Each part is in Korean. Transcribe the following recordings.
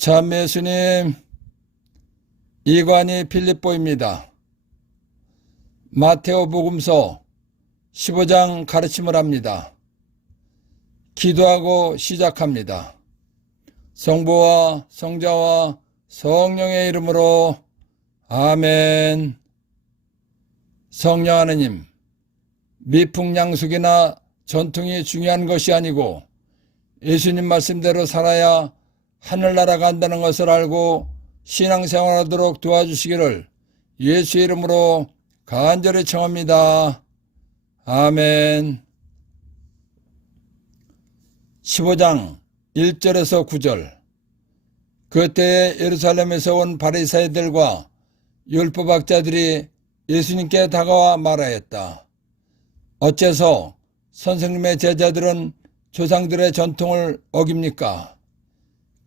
참 예수님, 이관이 필립보입니다. 마테오 복음서 15장 가르침을 합니다. 기도하고 시작합니다. 성부와 성자와 성령의 이름으로 아멘. 성령 하느님, 미풍양속이나 전통이 중요한 것이 아니고 예수님 말씀대로 살아야 하늘나라가 간다는 것을 알고 신앙생활하도록 도와주시기를 예수의 이름으로 간절히 청합니다. 아멘. 15장 1절에서 9절. 그때에 예루살렘에서 온 바리사이들과 율법학자들이 예수님께 다가와 말하였다. 어째서 선생님의 제자들은 조상들의 전통을 어깁니까?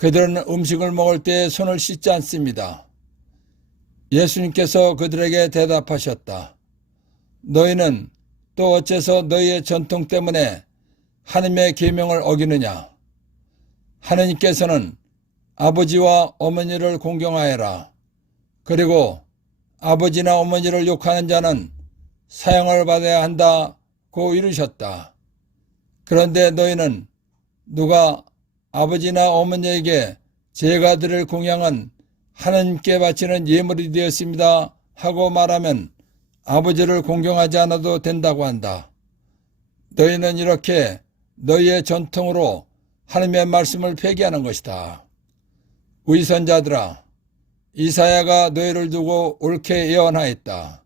그들은 음식을 먹을 때 손을 씻지 않습니다. 예수님께서 그들에게 대답하셨다. 너희는 또 어째서 너희의 전통 때문에 하나님의 계명을 어기느냐? 하느님께서는 아버지와 어머니를 공경하여라. 그리고 아버지나 어머니를 욕하는 자는 사형을 받아야 한다고 이르셨다. 그런데 너희는 누가 아버지나 어머니에게 제가 드릴 공양은 하나님께 바치는 예물이 되었습니다 하고 말하면 아버지를 공경하지 않아도 된다고 한다. 너희는 이렇게 너희의 전통으로 하나님의 말씀을 폐기하는 것이다. 우리 선자들아, 이사야가 너희를 두고 옳게 예언하였다.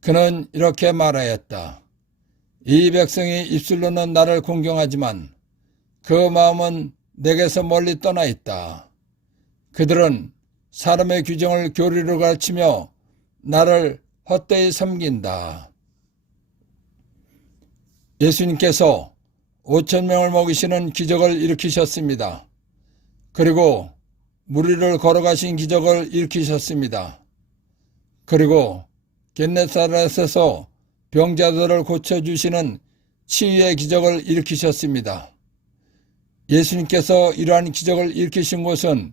그는 이렇게 말하였다. 이 백성이 입술로는 나를 공경하지만 그 마음은 내게서 멀리 떠나 있다. 그들은 사람의 규정을 교리로 가르치며 나를 헛되이 섬긴다. 예수님께서 5,000명을 먹이시는 기적을 일으키셨습니다. 그리고 무리를 걸어가신 기적을 일으키셨습니다. 그리고 겟네사렛에서 병자들을 고쳐주시는 치유의 기적을 일으키셨습니다. 예수님께서 이러한 기적을 일으키신 곳은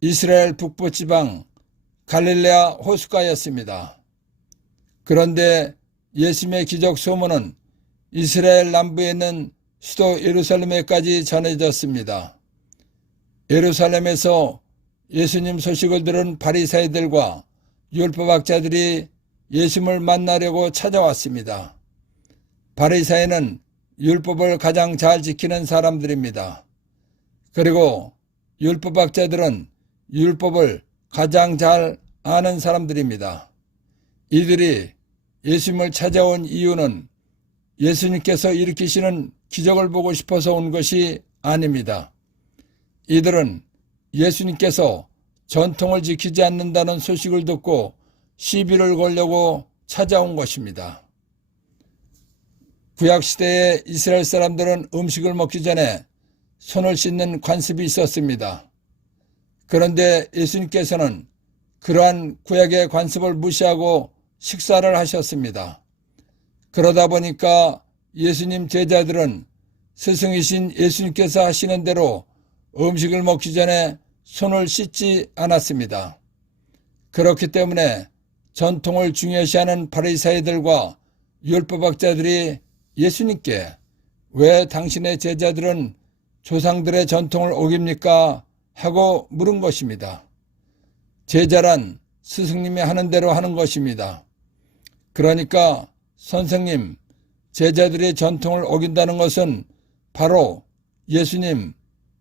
이스라엘 북부지방 갈릴레아 호숫가였습니다. 그런데 예수님의 기적 소문은 이스라엘 남부에 있는 수도 예루살렘에까지 전해졌습니다. 예루살렘에서 예수님 소식을 들은 바리사이들과 율법학자들이 예수님을 만나려고 찾아왔습니다. 바리사이는 율법을 가장 잘 지키는 사람들입니다. 그리고 율법학자들은 율법을 가장 잘 아는 사람들입니다. 이들이 예수님을 찾아온 이유는 예수님께서 일으키시는 기적을 보고 싶어서 온 것이 아닙니다. 이들은 예수님께서 전통을 지키지 않는다는 소식을 듣고 시비를 걸려고 찾아온 것입니다. 구약시대에 이스라엘 사람들은 음식을 먹기 전에 손을 씻는 관습이 있었습니다. 그런데 예수님께서는 그러한 구약의 관습을 무시하고 식사를 하셨습니다. 그러다 보니까 예수님 제자들은 스승이신 예수님께서 하시는 대로 음식을 먹기 전에 손을 씻지 않았습니다. 그렇기 때문에 전통을 중요시하는 바리사이들과 율법학자들이 예수님께 왜 당신의 제자들은 조상들의 전통을 어깁니까? 하고 물은 것입니다. 제자란 스승님이 하는 대로 하는 것입니다. 그러니까 선생님, 제자들의 전통을 어긴다는 것은 바로 예수님,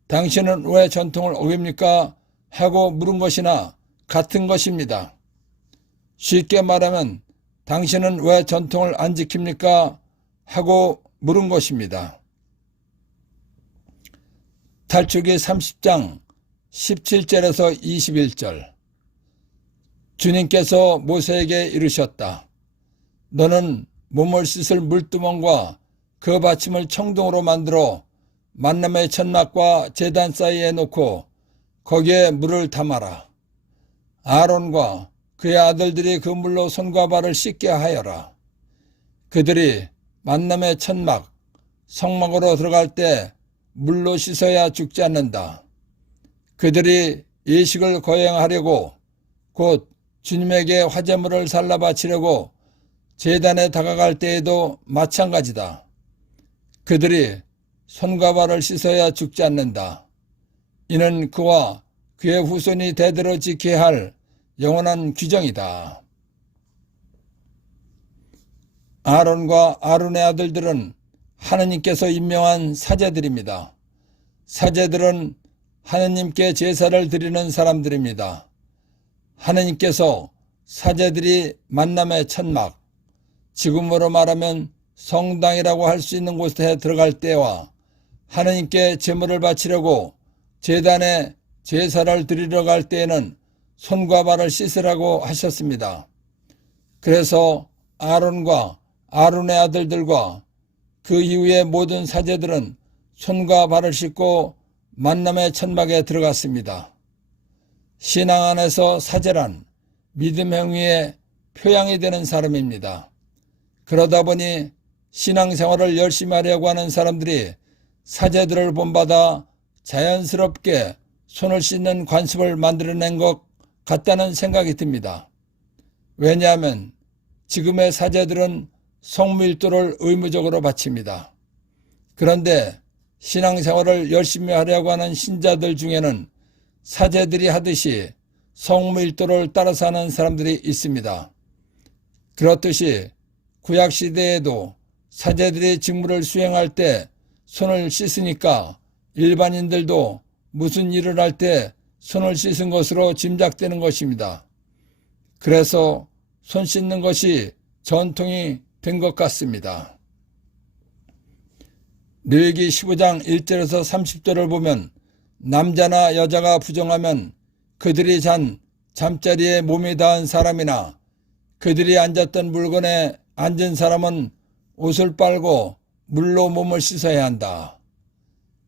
당신은 왜 전통을 어깁니까? 하고 물은 것이나 같은 것입니다. 쉽게 말하면 당신은 왜 전통을 안 지킵니까? 하고 물은 것입니다. 탈출기 30장 17절에서 21절. 주님께서 모세에게 이르셨다. 너는 몸을 씻을 물두멍과 그 받침을 청동으로 만들어 만남의 천막과 제단 사이에 놓고 거기에 물을 담아라. 아론과 그의 아들들이 그 물로 손과 발을 씻게 하여라. 그들이 만남의 천막, 성막으로 들어갈 때 물로 씻어야 죽지 않는다. 그들이 예식을 거행하려고 곧 주님에게 화제물을 살라 바치려고 제단에 다가갈 때에도 마찬가지다. 그들이 손과 발을 씻어야 죽지 않는다. 이는 그와 그의 후손이 대대로 지켜야 할 영원한 규정이다. 아론과 아론의 아들들은 하느님께서 임명한 사제들입니다. 사제들은 하느님께 제사를 드리는 사람들입니다. 하느님께서 사제들이 만남의 천막, 지금으로 말하면 성당이라고 할 수 있는 곳에 들어갈 때와 하느님께 제물을 바치려고 제단에 제사를 드리러 갈 때에는 손과 발을 씻으라고 하셨습니다. 그래서 아론과 아론의 아들들과 그 이후의 모든 사제들은 손과 발을 씻고 만남의 천막에 들어갔습니다. 신앙 안에서 사제란 믿음 행위의 표양이 되는 사람입니다. 그러다 보니 신앙생활을 열심히 하려고 하는 사람들이 사제들을 본받아 자연스럽게 손을 씻는 관습을 만들어낸 것 같다는 생각이 듭니다. 왜냐하면 지금의 사제들은 성밀도를 의무적으로 바칩니다. 그런데 신앙생활을 열심히 하려고 하는 신자들 중에는 사제들이 하듯이 성밀도를 따라서 하는 사람들이 있습니다. 그렇듯이 구약시대에도 사제들이 직무를 수행할 때 손을 씻으니까 일반인들도 무슨 일을 할 때 손을 씻은 것으로 짐작되는 것입니다. 그래서 손 씻는 것이 전통이 된 것 같습니다. 레위기 15장 1절에서 30절을 보면 남자나 여자가 부정하면 그들이 잔 잠자리에 몸이 닿은 사람이나 그들이 앉았던 물건에 앉은 사람은 옷을 빨고 물로 몸을 씻어야 한다.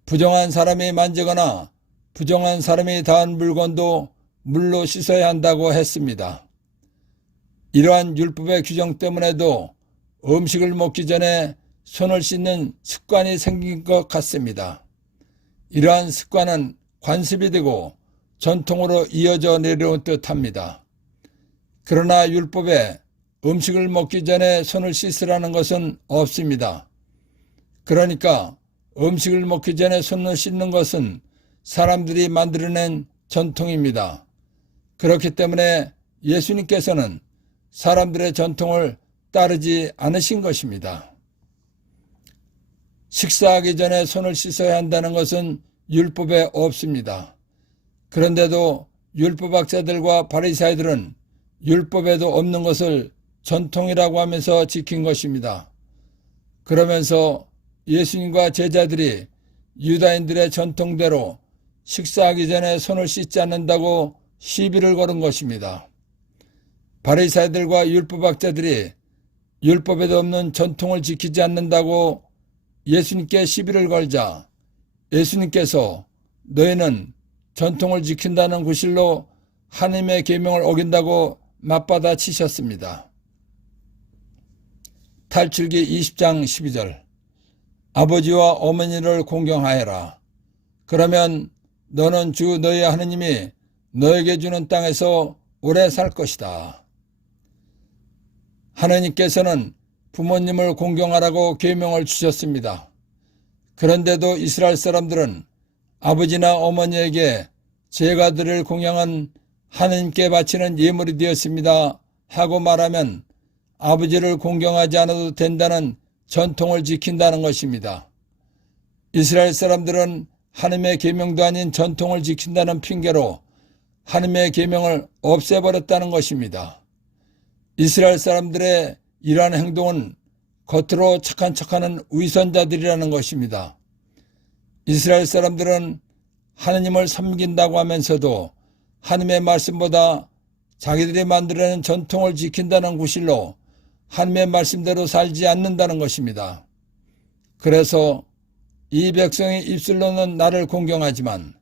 부정한 사람이 만지거나 부정한 사람이 닿은 물건도 물로 씻어야 한다고 했습니다. 이러한 율법의 규정 때문에도 음식을 먹기 전에 손을 씻는 습관이 생긴 것 같습니다. 이러한 습관은 관습이 되고 전통으로 이어져 내려온 듯합니다. 그러나 율법에 음식을 먹기 전에 손을 씻으라는 것은 없습니다. 그러니까 음식을 먹기 전에 손을 씻는 것은 사람들이 만들어낸 전통입니다. 그렇기 때문에 예수님께서는 사람들의 전통을 따르지 않으신 것입니다. 식사하기 전에 손을 씻어야 한다는 것은 율법에 없습니다. 그런데도 율법학자들과 바리새인들은 율법에도 없는 것을 전통이라고 하면서 지킨 것입니다. 그러면서 예수님과 제자들이 유다인들의 전통대로 식사하기 전에 손을 씻지 않는다고 시비를 걸은 것입니다. 바리새인들과 율법학자들이 율법에도 없는 전통을 지키지 않는다고 예수님께 시비를 걸자 예수님께서 너희는 전통을 지킨다는 구실로 하나님의 계명을 어긴다고 맞받아 치셨습니다. 탈출기 20장 12절 아버지와 어머니를 공경하여라. 그러면 너는 주 너희 하느님이 너에게 주는 땅에서 오래 살 것이다. 하느님께서는 부모님을 공경하라고 계명을 주셨습니다. 그런데도 이스라엘 사람들은 아버지나 어머니에게 제가 드릴 공양은 하느님께 바치는 예물이 되었습니다 하고 말하면 아버지를 공경하지 않아도 된다는 전통을 지킨다는 것입니다. 이스라엘 사람들은 하나님의 계명도 아닌 전통을 지킨다는 핑계로 하나님의 계명을 없애버렸다는 것입니다. 이스라엘 사람들의 이러한 행동은 겉으로 착한 척하는 위선자들이라는 것입니다. 이스라엘 사람들은 하느님을 섬긴다고 하면서도 하나님의 말씀보다 자기들이 만들어낸 전통을 지킨다는 구실로 하나님의 말씀대로 살지 않는다는 것입니다. 그래서 이 백성의 입술로는 나를 공경하지만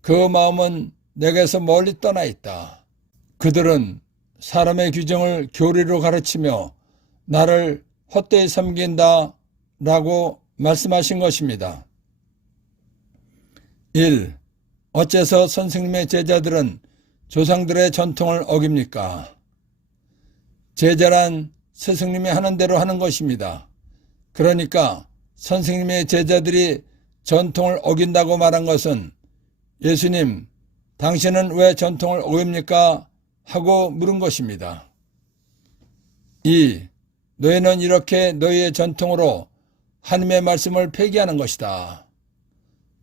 그 마음은 내게서 멀리 떠나 있다. 그들은 사람의 규정을 교리로 가르치며 나를 헛되이 섬긴다 라고 말씀하신 것입니다. 1. 어째서 선생님의 제자들은 조상들의 전통을 어깁니까? 제자란 스승님이 하는 대로 하는 것입니다. 그러니까 선생님의 제자들이 전통을 어긴다고 말한 것은 예수님, 당신은 왜 전통을 어깁니까? 하고 물은 것입니다. 2. 너희는 이렇게 너희의 전통으로 하나님의 말씀을 폐기하는 것이다.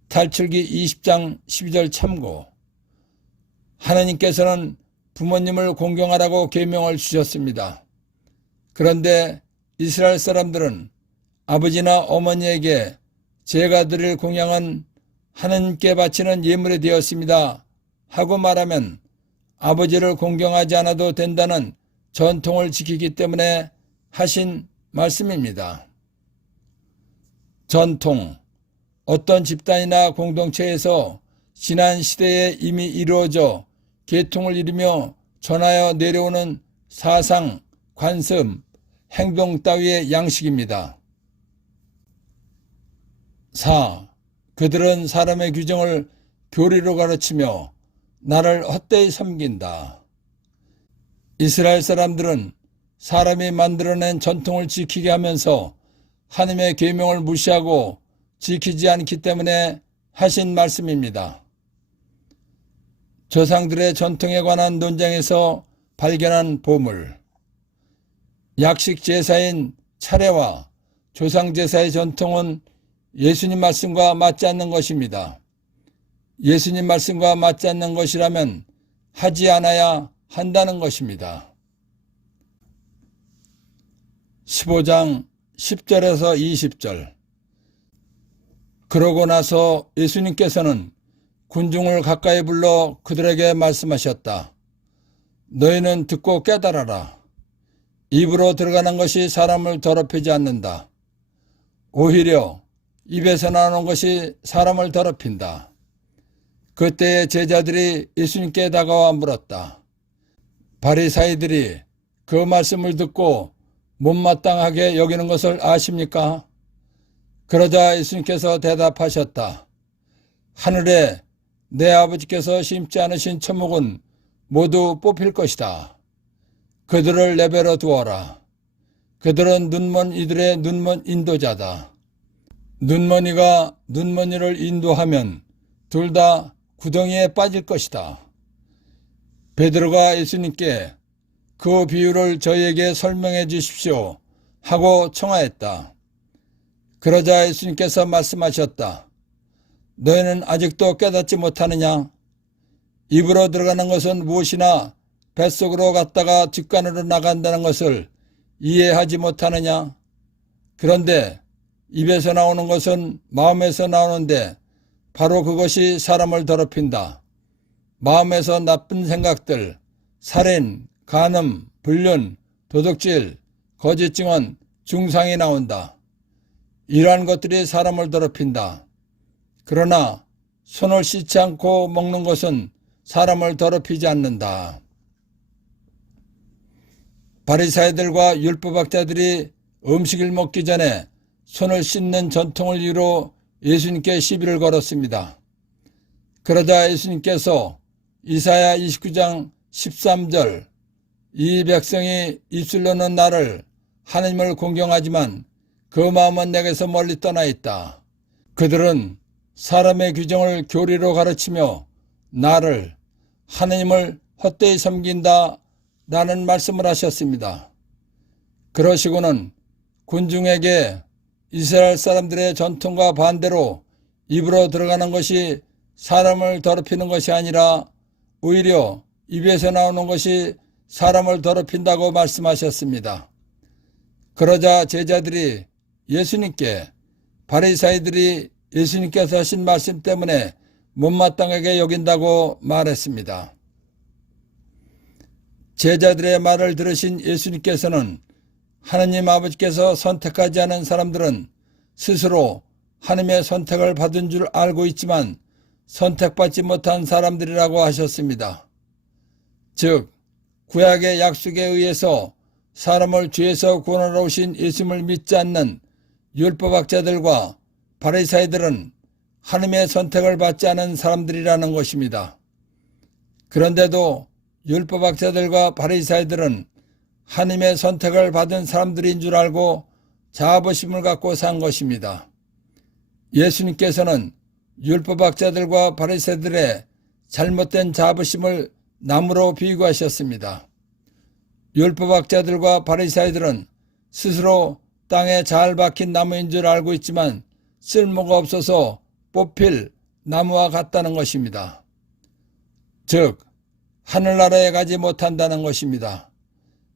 탈출기 20장 12절 참고. 하나님께서는 부모님을 공경하라고 계명을 주셨습니다. 그런데 이스라엘 사람들은 아버지나 어머니에게 제가 드릴 공양은 하나님께 바치는 예물이 되었습니다 하고 말하면 아버지를 공경하지 않아도 된다는 전통을 지키기 때문에 하신 말씀입니다. 전통, 어떤 집단이나 공동체에서 지난 시대에 이미 이루어져 계통을 이루며 전하여 내려오는 사상, 관습, 행동 따위의 양식입니다. 4. 그들은 사람의 규정을 교리로 가르치며 나를 헛되이 섬긴다. 이스라엘 사람들은 사람이 만들어낸 전통을 지키게 하면서 하나님의 계명을 무시하고 지키지 않기 때문에 하신 말씀입니다. 조상들의 전통에 관한 논쟁에서 발견한 보물. 약식 제사인 차례와 조상 제사의 전통은 예수님 말씀과 맞지 않는 것입니다. 예수님 말씀과 맞지 않는 것이라면 하지 않아야 한다는 것입니다. 15장 10절에서 20절. 그러고 나서 예수님께서는 군중을 가까이 불러 그들에게 말씀하셨다. 너희는 듣고 깨달아라. 입으로 들어가는 것이 사람을 더럽히지 않는다. 오히려 입에서 나오는 것이 사람을 더럽힌다. 그때의 제자들이 예수님께 다가와 물었다. 바리사이들이 그 말씀을 듣고 못마땅하게 여기는 것을 아십니까? 그러자 예수님께서 대답하셨다. 하늘에 내 아버지께서 심지 않으신 천목은 모두 뽑힐 것이다. 그들을 내버려 두어라. 그들은 눈먼 이들의 눈먼 인도자다. 눈먼이가 눈먼이를 인도하면 둘 다 구덩이에 빠질 것이다. 베드로가 예수님께 그 비유를 저희에게 설명해 주십시오 하고 청하였다. 그러자 예수님께서 말씀하셨다. 너희는 아직도 깨닫지 못하느냐? 입으로 들어가는 것은 무엇이나 뱃속으로 갔다가 뒷간으로 나간다는 것을 이해하지 못하느냐? 그런데 입에서 나오는 것은 마음에서 나오는데 바로 그것이 사람을 더럽힌다. 마음에서 나쁜 생각들, 살인, 간음, 불륜, 도둑질, 거짓 증언, 중상이 나온다. 이러한 것들이 사람을 더럽힌다. 그러나 손을 씻지 않고 먹는 것은 사람을 더럽히지 않는다. 바리사이들과 율법학자들이 음식을 먹기 전에 손을 씻는 전통을 이유로 예수님께 시비를 걸었습니다. 그러자 예수님께서 이사야 29장 13절 이 백성이 입술로는 나를 하나님을 공경하지만 그 마음은 내게서 멀리 떠나 있다. 그들은 사람의 규정을 교리로 가르치며 나를 하나님을 헛되이 섬긴다 라는 말씀을 하셨습니다. 그러시고는 군중에게 이스라엘 사람들의 전통과 반대로 입으로 들어가는 것이 사람을 더럽히는 것이 아니라 오히려 입에서 나오는 것이 사람을 더럽힌다고 말씀하셨습니다. 그러자 제자들이 예수님께 바리사이들이 예수님께서 하신 말씀 때문에 못마땅하게 여긴다고 말했습니다. 제자들의 말을 들으신 예수님께서는 하나님 아버지께서 선택하지 않은 사람들은 스스로 하나님의 선택을 받은 줄 알고 있지만 선택받지 못한 사람들이라고 하셨습니다. 즉 구약의 약속에 의해서 사람을 죄에서 구원하러 오신 예수님을 믿지 않는 율법학자들과 바리사이들은 하나님의 선택을 받지 않은 사람들이라는 것입니다. 그런데도 율법학자들과 바리새인들은 하나님의 선택을 받은 사람들인 줄 알고 자부심을 갖고 산 것입니다. 예수님께서는 율법학자들과 바리새인들의 잘못된 자부심을 나무로 비유하셨습니다. 율법학자들과 바리새인들은 스스로 땅에 잘 박힌 나무인 줄 알고 있지만 쓸모가 없어서 뽑힐 나무와 같다는 것입니다. 즉 하늘나라에 가지 못한다는 것입니다.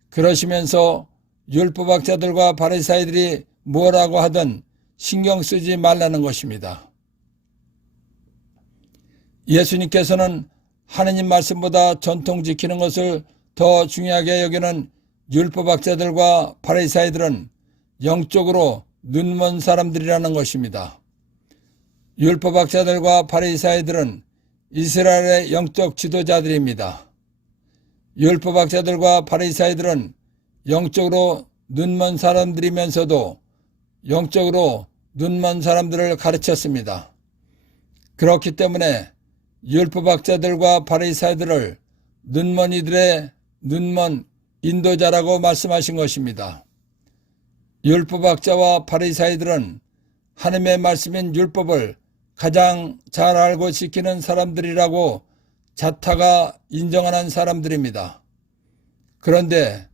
그러시면서 율법학자들과 바리새인들이 뭐라고 하든 신경 쓰지 말라는 것입니다. 예수님께서는 하느님 말씀보다 전통 지키는 것을 더 중요하게 여기는 율법학자들과 바리새인들은 영적으로 눈먼 사람들이라는 것입니다. 율법학자들과 바리새인들은 이스라엘의 영적 지도자들입니다. 율법학자들과 바리새인들은 영적으로 눈먼 사람들이면서도 영적으로 눈먼 사람들을 가르쳤습니다. 그렇기 때문에 율법학자들과 바리새인들을 눈먼이들의 눈먼 인도자라고 말씀하신 것입니다. 율법학자와 바리새인들은 하나님의 말씀인 율법을 가장 잘 알고 지키는 사람들이라고 자타가 인정하는 사람들입니다. 그런데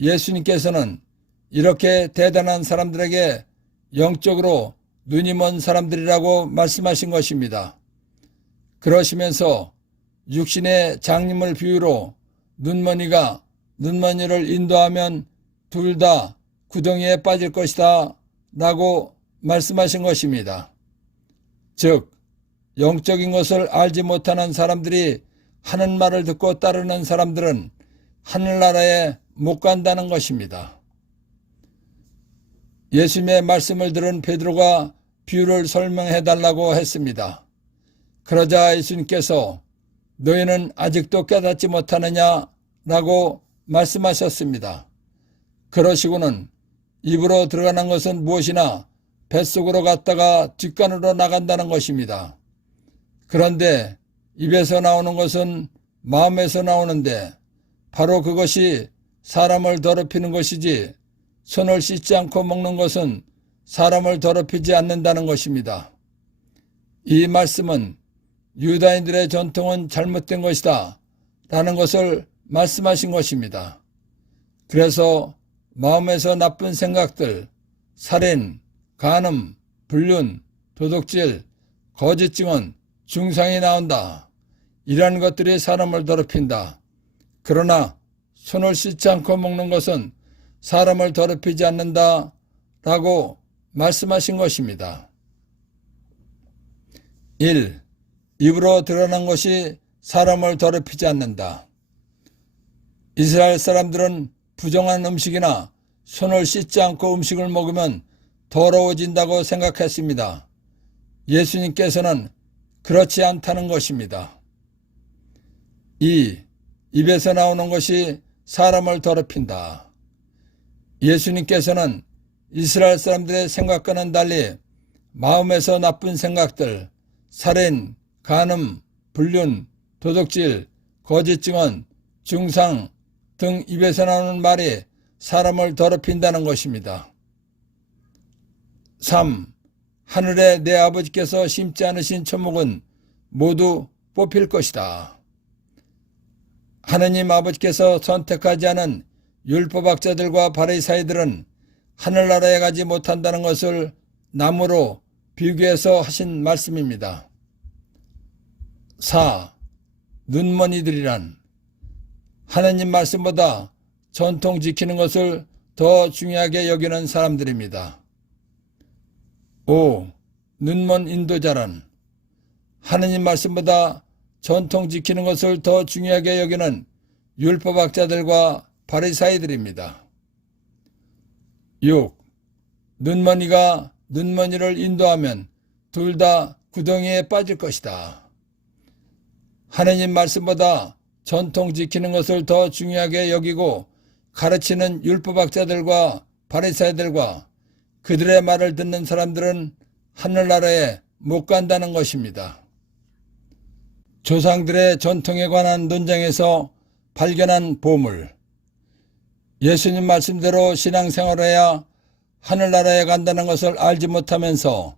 예수님께서는 이렇게 대단한 사람들에게 영적으로 눈이 먼 사람들이라고 말씀하신 것입니다. 그러시면서 육신의 장님을 비유로 눈먼이가 눈먼이를 인도하면 둘 다 구덩이에 빠질 것이다 라고 말씀하신 것입니다. 즉 영적인 것을 알지 못하는 사람들이 하는 말을 듣고 따르는 사람들은 하늘나라에 못 간다는 것입니다. 예수님의 말씀을 들은 베드로가 비유를 설명해 달라고 했습니다. 그러자 예수님께서 너희는 아직도 깨닫지 못하느냐 라고 말씀하셨습니다. 그러시고는 입으로 들어가는 것은 무엇이나 뱃속으로 갔다가 뒷간으로 나간다는 것입니다. 그런데 입에서 나오는 것은 마음에서 나오는데 바로 그것이 사람을 더럽히는 것이지 손을 씻지 않고 먹는 것은 사람을 더럽히지 않는다는 것입니다. 이 말씀은 유다인들의 전통은 잘못된 것이다 라는 것을 말씀하신 것입니다. 그래서 마음에서 나쁜 생각들, 살인, 간음, 불륜, 도둑질, 거짓 증언, 중상이 나온다. 이러한 것들이 사람을 더럽힌다. 그러나 손을 씻지 않고 먹는 것은 사람을 더럽히지 않는다 라고 말씀하신 것입니다. 1. 입으로 드러난 것이 사람을 더럽히지 않는다. 이스라엘 사람들은 부정한 음식이나 손을 씻지 않고 음식을 먹으면 더러워진다고 생각했습니다. 예수님께서는 그렇지 않다는 것입니다. 2. 입에서 나오는 것이 사람을 더럽힌다. 예수님께서는 이스라엘 사람들의 생각과는 달리 마음에서 나쁜 생각들, 살인, 간음, 불륜, 도둑질, 거짓 증언, 중상 등 입에서 나오는 말이 사람을 더럽힌다는 것입니다. 3. 하늘에 내 아버지께서 심지 않으신 초목은 모두 뽑힐 것이다. 하느님 아버지께서 선택하지 않은 율법학자들과 바리새인들은 하늘나라에 가지 못한다는 것을 나무로 비교해서 하신 말씀입니다. 4. 눈먼이들이란 하느님 말씀보다 전통 지키는 것을 더 중요하게 여기는 사람들입니다. 5. 눈먼 인도자란 하느님 말씀보다 전통 지키는 것을 더 중요하게 여기는 율법학자들과 바리새인들입니다. 6. 눈먼이가 눈먼이를 인도하면 둘 다 구덩이에 빠질 것이다. 하느님 말씀보다 전통 지키는 것을 더 중요하게 여기고 가르치는 율법학자들과 바리새인들과 그들의 말을 듣는 사람들은 하늘나라에 못 간다는 것입니다. 조상들의 전통에 관한 논쟁에서 발견한 보물. 예수님 말씀대로 신앙생활을 해야 하늘나라에 간다는 것을 알지 못하면서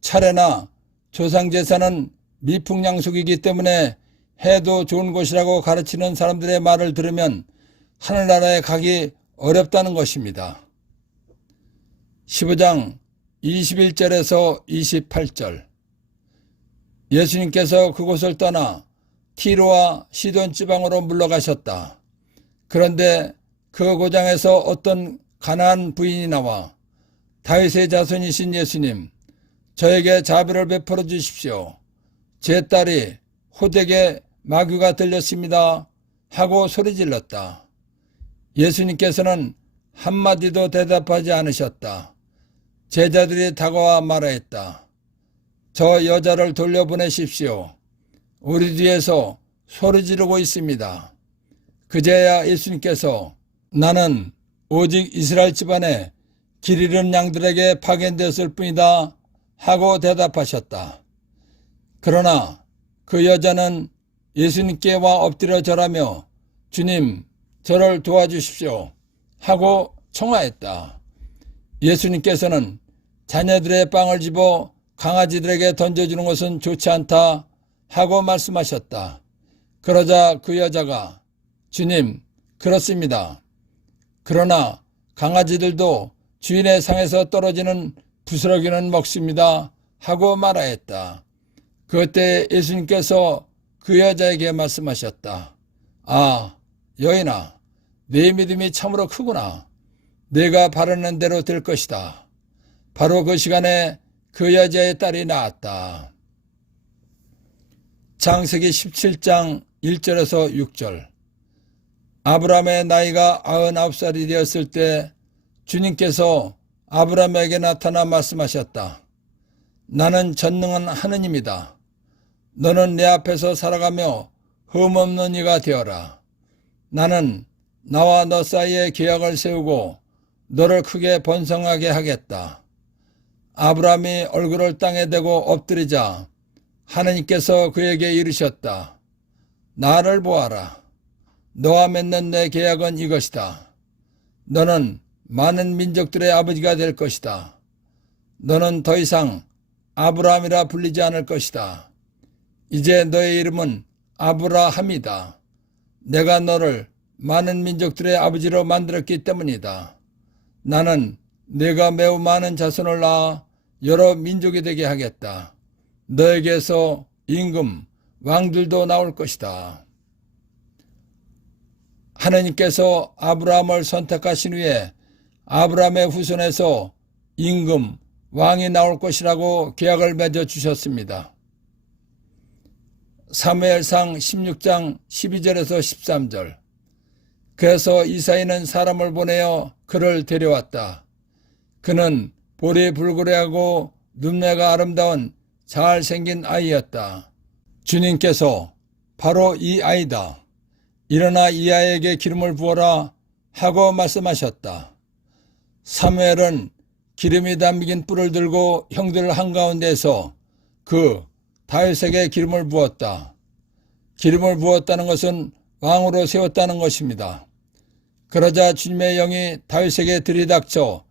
차례나 조상제사는 미풍양속이기 때문에 해도 좋은 것이라고 가르치는 사람들의 말을 들으면 하늘나라에 가기 어렵다는 것입니다. 15장 21절에서 28절. 예수님께서 그곳을 떠나 티로와 시돈 지방으로 물러가셨다. 그런데 그 고장에서 어떤 가나안 부인이 나와 다윗의 자손이신 예수님, 저에게 자비를 베풀어 주십시오. 제 딸이 호되게 마귀가 들렸습니다 하고 소리질렀다. 예수님께서는 한마디도 대답하지 않으셨다. 제자들이 다가와 말하였다. 저 여자를 돌려보내십시오. 우리 뒤에서 소리 지르고 있습니다. 그제야 예수님께서 나는 오직 이스라엘 집안에 길 잃은 양들에게 파견되었을 뿐이다 하고 대답하셨다. 그러나 그 여자는 예수님께 와 엎드려 절하며 주님, 저를 도와주십시오 하고 청하였다. 예수님께서는 자녀들의 빵을 집어 강아지들에게 던져주는 것은 좋지 않다 하고 말씀하셨다. 그러자 그 여자가 주님, 그렇습니다. 그러나 강아지들도 주인의 상에서 떨어지는 부스러기는 먹습니다 하고 말하였다. 그때 예수님께서 그 여자에게 말씀하셨다. 아, 여인아, 네 믿음이 참으로 크구나. 내가 바라는 대로 될 것이다. 바로 그 시간에 그 여자의 딸이 낳았다. 창세기 17장 1절에서 6절. 아브라함의 나이가 99살이 되었을 때 주님께서 아브라함에게 나타나 말씀하셨다. 나는 전능한 하느님이다. 너는 내 앞에서 살아가며 흠없는 이가 되어라. 나는 나와 너 사이에 계약을 세우고 너를 크게 번성하게 하겠다. 아브라함이 얼굴을 땅에 대고 엎드리자 하느님께서 그에게 이르셨다. 나를 보아라. 너와 맺는 내 계약은 이것이다. 너는 많은 민족들의 아버지가 될 것이다. 너는 더 이상 아브라함이라 불리지 않을 것이다. 이제 너의 이름은 아브라함이다. 내가 너를 많은 민족들의 아버지로 만들었기 때문이다. 나는 내가 매우 많은 자손을 낳아 여러 민족이 되게 하겠다. 너에게서 임금, 왕들도 나올 것이다. 하느님께서 아브라함을 선택하신 후에 아브라함의 후손에서 임금, 왕이 나올 것이라고 계약을 맺어 주셨습니다. 사무엘상 16장 12절에서 13절. 그래서 이사이는 사람을 보내어 그를 데려왔다. 그는 볼이 불그레하고 눈매가 아름다운 잘생긴 아이였다. 주님께서 바로 이 아이다. 일어나 이 아이에게 기름을 부어라 하고 말씀하셨다. 사무엘은 기름이 담긴 뿔을 들고 형들 한가운데에서 그 다윗에게 기름을 부었다. 기름을 부었다는 것은 왕으로 세웠다는 것입니다. 그러자 주님의 영이 다윗에게 들이닥쳐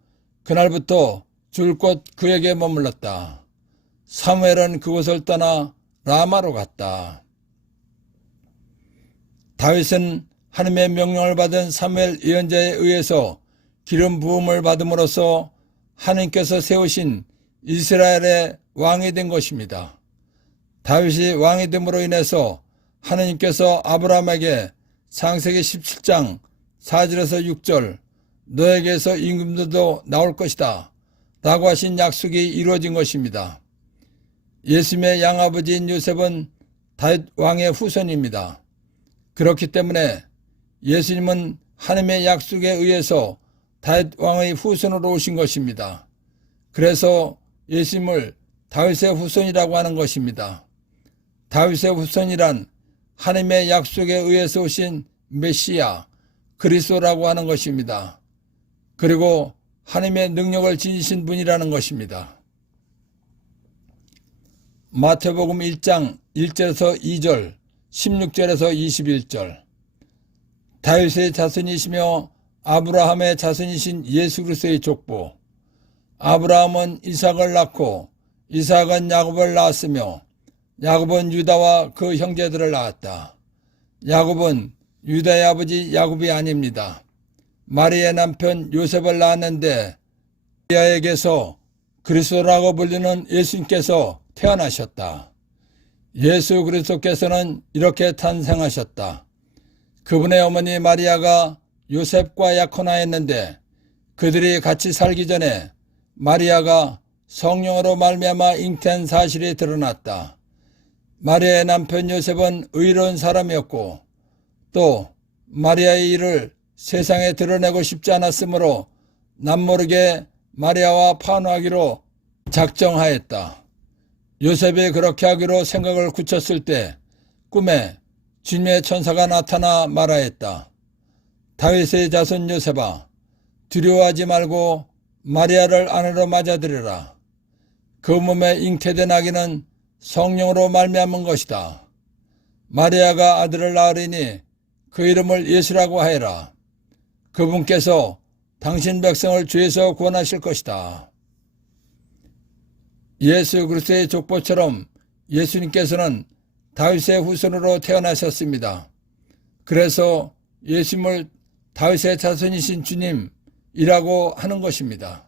그날부터 줄곧 그에게 머물렀다. 사무엘은 그곳을 떠나 라마로 갔다. 다윗은 하나님의 명령을 받은 사무엘 예언자에 의해서 기름 부음을 받음으로써 하나님께서 세우신 이스라엘의 왕이 된 것입니다. 다윗이 왕이 됨으로 인해서 하나님께서 아브라함에게 창세기 17장 4절에서 6절 너에게서 임금들도 나올 것이다 라고 하신 약속이 이루어진 것입니다. 예수님의 양아버지인 요셉은 다윗 왕의 후손입니다. 그렇기 때문에 예수님은 하나님의 약속에 의해서 다윗 왕의 후손으로 오신 것입니다. 그래서 예수님을 다윗의 후손이라고 하는 것입니다. 다윗의 후손이란 하나님의 약속에 의해서 오신 메시아, 그리스도라고 하는 것입니다. 그리고 하나님의 능력을 지니신 분이라는 것입니다. 마태복음 1장 1절에서 2절, 16절에서 21절. 다윗의 자손이시며 아브라함의 자손이신 예수 그리스도의 족보. 아브라함은 이삭을 낳고 이삭은 야곱을 낳았으며 야곱은 유다와 그 형제들을 낳았다. 야곱은 유다의 아버지 야곱이 아닙니다. 마리아의 남편 요셉을 낳았는데 마리아에게서 그리스도라고 불리는 예수님께서 태어나셨다. 예수 그리스도께서는 이렇게 탄생하셨다. 그분의 어머니 마리아가 요셉과 약혼하였는데 그들이 같이 살기 전에 마리아가 성령으로 말미암아 잉태한 사실이 드러났다. 마리아의 남편 요셉은 의로운 사람이었고 또 마리아의 일을 세상에 드러내고 싶지 않았으므로 남모르게 마리아와 파혼하기로 작정하였다. 요셉이 그렇게 하기로 생각을 굳혔을 때 꿈에 주님의 천사가 나타나 말하였다. 다윗의 자손 요셉아, 두려워하지 말고 마리아를 아내로 맞아들여라. 그 몸에 잉태된 아기는 성령으로 말미암은 것이다. 마리아가 아들을 낳으리니 그 이름을 예수라고 하여라. 그분께서 당신 백성을 죄에서 구원하실 것이다. 예수 그리스도의 족보처럼 예수님께서는 다윗의 후손으로 태어나셨습니다. 그래서 예수님을 다윗의 자손이신 주님이라고 하는 것입니다.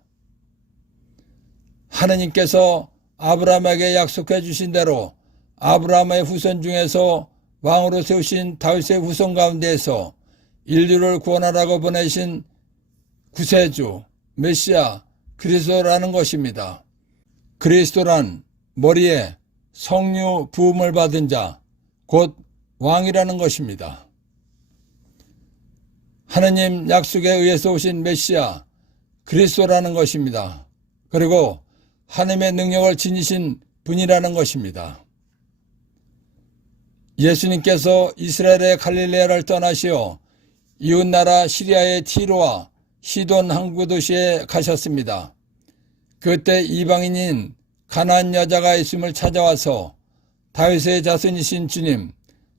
하느님께서 아브라함에게 약속해 주신 대로 아브라함의 후손 중에서 왕으로 세우신 다윗의 후손 가운데에서 인류를 구원하라고 보내신 구세주, 메시아, 그리스도라는 것입니다. 그리스도란 머리에 성류 부음을 받은 자, 곧 왕이라는 것입니다. 하느님 약속에 의해서 오신 메시아, 그리스도라는 것입니다. 그리고 하느님의 능력을 지니신 분이라는 것입니다. 예수님께서 이스라엘의 갈릴레아를 떠나시어 이웃나라 시리아의 티로와 시돈 한 구도시에 가셨습니다. 그때 이방인인 가나안 여자가 예수님을 찾아와서 다윗의 자손이신 주님,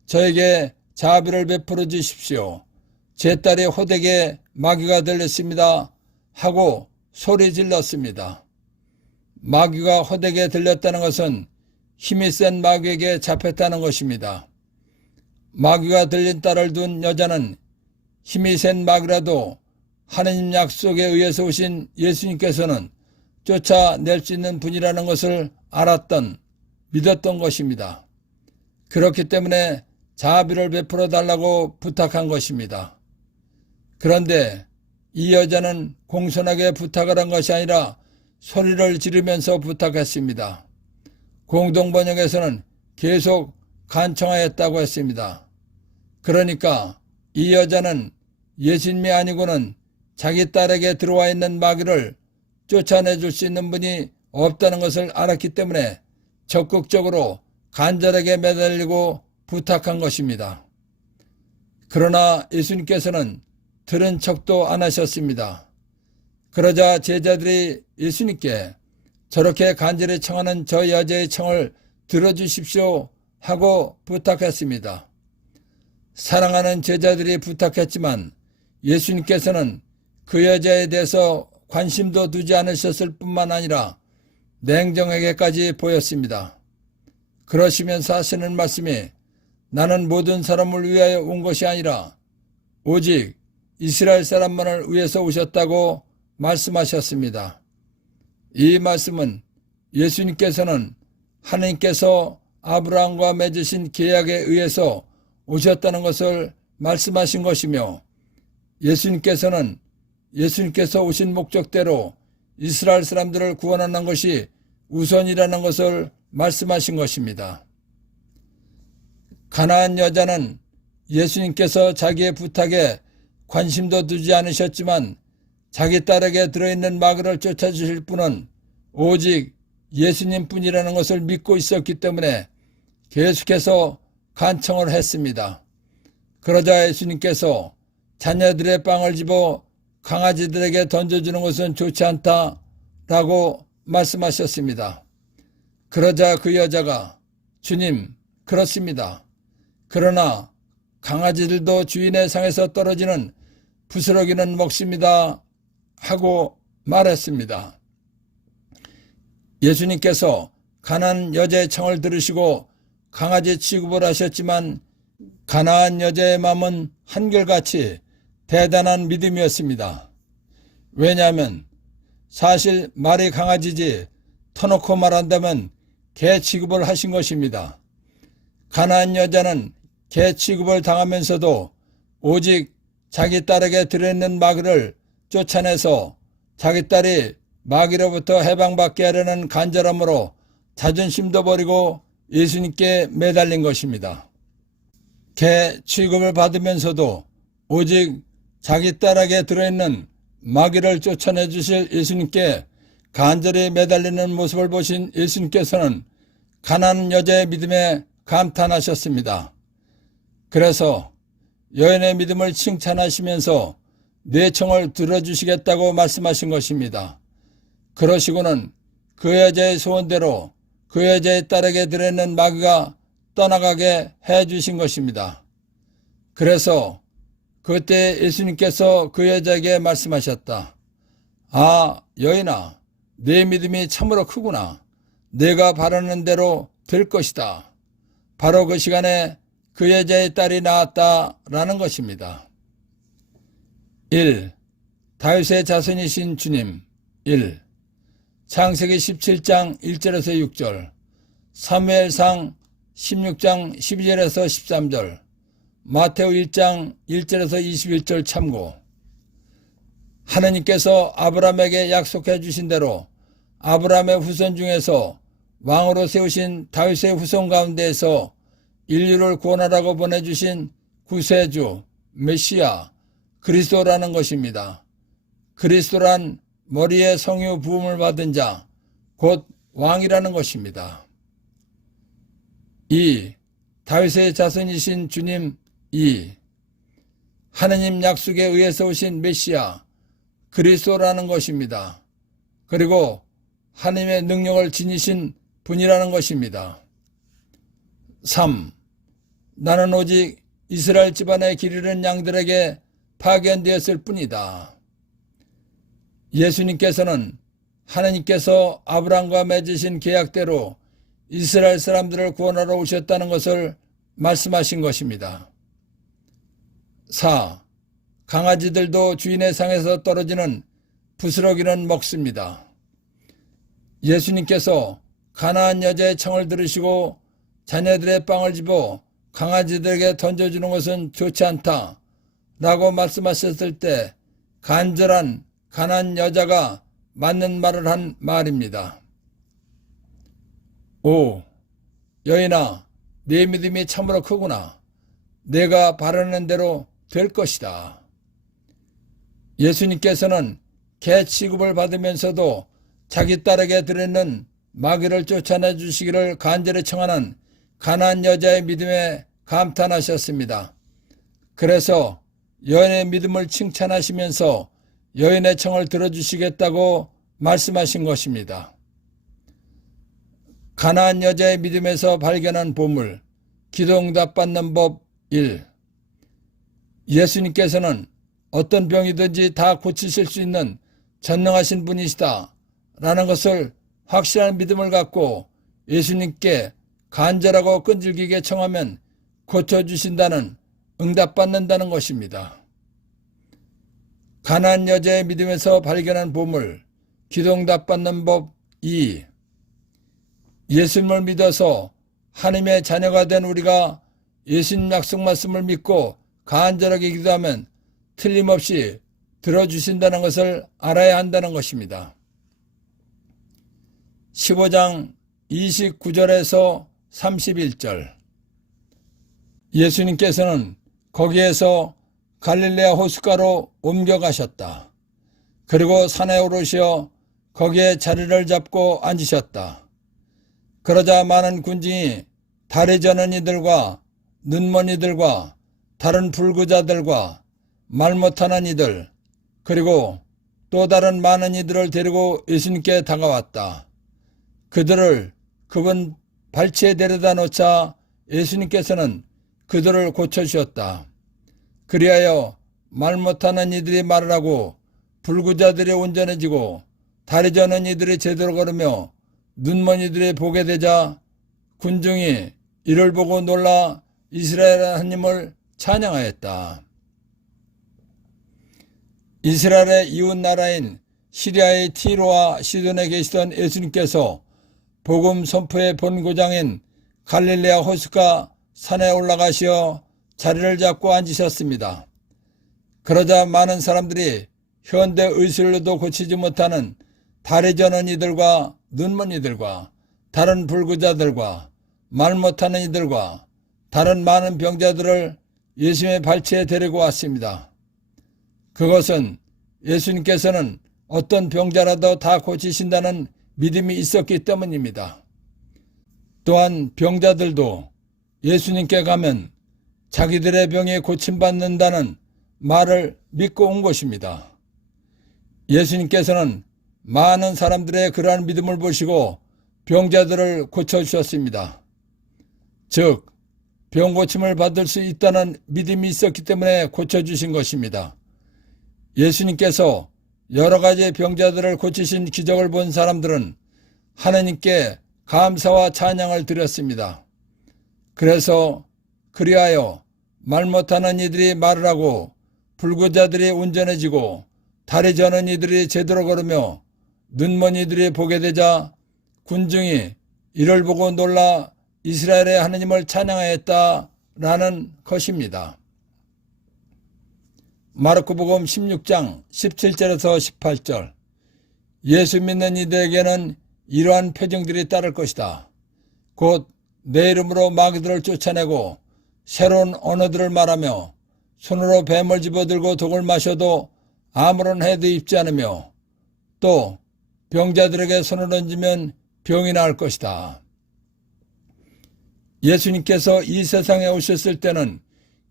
저에게 자비를 베풀어 주십시오. 제 딸의 호되게 마귀가 들렸습니다. 하고 소리 질렀습니다. 마귀가 호되게 들렸다는 것은 힘이 센 마귀에게 잡혔다는 것입니다. 마귀가 들린 딸을 둔 여자는 힘이 센 마귀라도 하느님 약속에 의해서 오신 예수님께서는 쫓아낼 수 있는 분이라는 것을 알았던, 믿었던 것입니다. 그렇기 때문에 자비를 베풀어 달라고 부탁한 것입니다. 그런데 이 여자는 공손하게 부탁을 한 것이 아니라 소리를 지르면서 부탁했습니다. 공동번역에서는 계속 간청하였다고 했습니다. 그러니까 이 여자는 예수님이 아니고는 자기 딸에게 들어와 있는 마귀를 쫓아내줄 수 있는 분이 없다는 것을 알았기 때문에 적극적으로 간절하게 매달리고 부탁한 것입니다. 그러나 예수님께서는 들은 척도 안 하셨습니다. 그러자 제자들이 예수님께 저렇게 간절히 청하는 저 여자의 청을 들어주십시오 하고 부탁했습니다. 사랑하는 제자들이 부탁했지만 예수님께서는 그 여자에 대해서 관심도 두지 않으셨을 뿐만 아니라 냉정하게까지 보였습니다. 그러시면서 하시는 말씀이 나는 모든 사람을 위하여 온 것이 아니라 오직 이스라엘 사람만을 위해서 오셨다고 말씀하셨습니다. 이 말씀은 예수님께서는 하느님께서 아브라함과 맺으신 계약에 의해서 오셨다는 것을 말씀하신 것이며 예수님께서 오신 목적대로 이스라엘 사람들을 구원하는 것이 우선이라는 것을 말씀하신 것입니다. 가나안 여자는 예수님께서 자기의 부탁에 관심도 두지 않으셨지만 자기 딸에게 들어있는 마귀를 쫓아주실 분은 오직 예수님뿐이라는 것을 믿고 있었기 때문에 계속해서 간청을 했습니다. 그러자 예수님께서 자녀들의 빵을 집어 강아지들에게 던져주는 것은 좋지 않다라고 말씀하셨습니다. 그러자 그 여자가 주님, 그렇습니다. 그러나 강아지들도 주인의 상에서 떨어지는 부스러기는 먹습니다. 하고 말했습니다. 예수님께서 가난한 여자의 청을 들으시고 강아지 취급을 하셨지만 가난한 여자의 마음은 한결같이 대단한 믿음이었습니다. 왜냐하면 사실 말이 강아지지 터놓고 말한다면 개 취급을 하신 것입니다. 가난한 여자는 개 취급을 당하면서도 오직 자기 딸에게 들어있는 마귀를 쫓아내서 자기 딸이 마귀로부터 해방받게 하려는 간절함으로 자존심도 버리고 예수님께 매달린 것입니다. 개 취급을 받으면서도 오직 자기 딸에게 들어있는 마귀를 쫓아내 주실 예수님께 간절히 매달리는 모습을 보신 예수님께서는 가난한 여자의 믿음에 감탄하셨습니다. 그래서 여인의 믿음을 칭찬하시면서 내 청을 들어주시겠다고 말씀하신 것입니다. 그러시고는 그 여자의 소원대로 그 여자의 딸에게 들어있는 마귀가 떠나가게 해주신 것입니다. 그래서 그때 예수님께서 그 여자에게 말씀하셨다. 아, 여인아, 내 믿음이 참으로 크구나. 내가 바라는 대로 될 것이다. 바로 그 시간에 그 여자의 딸이 나왔다라는 것입니다. 1. 다윗의 자손이신 주님. 1. 창세기 17장 1절에서 6절, 사무엘상 16장 12절에서 13절, 마태오 1장 1절에서 21절 참고. 하느님께서 아브라함에게 약속해 주신 대로 아브라함의 후손 중에서 왕으로 세우신 다윗의 후손 가운데에서 인류를 구원하라고 보내주신 구세주, 메시아, 그리스도라는 것입니다. 그리스도란 머리에 성유 부음을 받은 자, 곧 왕이라는 것입니다. 2. 다윗의 자손이신 주님. 2. 하느님 약속에 의해서 오신 메시아, 그리스도라는 것입니다. 그리고 하느님의 능력을 지니신 분이라는 것입니다. 3. 나는 오직 이스라엘 집안의 길 잃은 양들에게 파견되었을 뿐이다. 예수님께서는 하느님께서 아브라함과 맺으신 계약대로 이스라엘 사람들을 구원하러 오셨다는 것을 말씀하신 것입니다. 4. 강아지들도 주인의 상에서 떨어지는 부스러기는 먹습니다. 예수님께서 가난한 여자의 청을 들으시고 자녀들의 빵을 집어 강아지들에게 던져주는 것은 좋지 않다 라고 말씀하셨을 때 간절한 가난한 여자가 맞는 말을 한 말입니다. 5. 여인아, 네 믿음이 참으로 크구나. 내가 바라는 대로 될 것이다. 예수님께서는 개 취급을 받으면서도 자기 딸에게 들어있는 마귀를 쫓아내 주시기를 간절히 청하는 가난한 여자의 믿음에 감탄하셨습니다. 그래서 여인의 믿음을 칭찬하시면서 여인의 청을 들어주시겠다고 말씀하신 것입니다. 가난한 여자의 믿음에서 발견한 보물, 기도응답 받는 법 1. 예수님께서는 어떤 병이든지 다 고치실 수 있는 전능하신 분이시다 라는 것을 확실한 믿음을 갖고 예수님께 간절하고 끈질기게 청하면 고쳐주신다는, 응답받는다는 것입니다. 가난한 여자의 믿음에서 발견한 보물, 기도응답 받는 법 2. 예수님을 믿어서 하나님의 자녀가 된 우리가 예수님 약속 말씀을 믿고 간절하게 기도하면 틀림없이 들어주신다는 것을 알아야 한다는 것입니다. 15장 29절에서 31절. 예수님께서는 거기에서 갈릴레아 호숫가로 옮겨가셨다. 그리고 산에 오르시어 거기에 자리를 잡고 앉으셨다. 그러자 많은 군중이 다리 저는 이들과 눈먼 이들과 다른 불구자들과 말 못하는 이들, 그리고 또 다른 많은 이들을 데리고 예수님께 다가왔다. 그들을 그분 발치에 데려다 놓자 예수님께서는 그들을 고쳐주셨다. 그리하여 말 못하는 이들이 말을 하고 불구자들이 온전해지고 다리 저는 이들이 제대로 걸으며 눈먼 이들이 보게 되자 군중이 이를 보고 놀라 이스라엘 하나님을 찬양하였다. 이스라엘의 이웃 나라인 시리아의 티로와 시돈에 계시던 예수님께서 복음 선포의 본고장인 갈릴레아 호숫가 산에 올라가시어 자리를 잡고 앉으셨습니다. 그러자 많은 사람들이 현대 의술로도 고치지 못하는 다리 저는 이들과 눈먼 이들과 다른 불구자들과 말 못하는 이들과 다른 많은 병자들을 예수님의 발치에 데리고 왔습니다. 그것은 예수님께서는 어떤 병자라도 다 고치신다는 믿음이 있었기 때문입니다. 또한 병자들도 예수님께 가면 자기들의 병이 고침받는다는 말을 믿고 온 것입니다. 예수님께서는 많은 사람들의 그러한 믿음을 보시고 병자들을 고쳐주셨습니다. 즉, 병 고침을 받을 수 있다는 믿음이 있었기 때문에 고쳐주신 것입니다. 예수님께서 여러 가지 병자들을 고치신 기적을 본 사람들은 하나님께 감사와 찬양을 드렸습니다. 그래서 그리하여 말 못하는 이들이 말을 하고 불구자들이 온전해지고 다리 저는 이들이 제대로 걸으며 눈먼 이들이 보게 되자 군중이 이를 보고 놀라 이스라엘의 하나님을 찬양하였다라는 것입니다. 마르코복음 16장 17절에서 18절 예수 믿는 이들에게는 이러한 표징들이 따를 것이다. 곧 내 이름으로 마귀들을 쫓아내고 새로운 언어들을 말하며 손으로 뱀을 집어들고 독을 마셔도 아무런 해도 입지 않으며 또 병자들에게 손을 얹으면 병이 나을 것이다. 예수님께서 이 세상에 오셨을 때는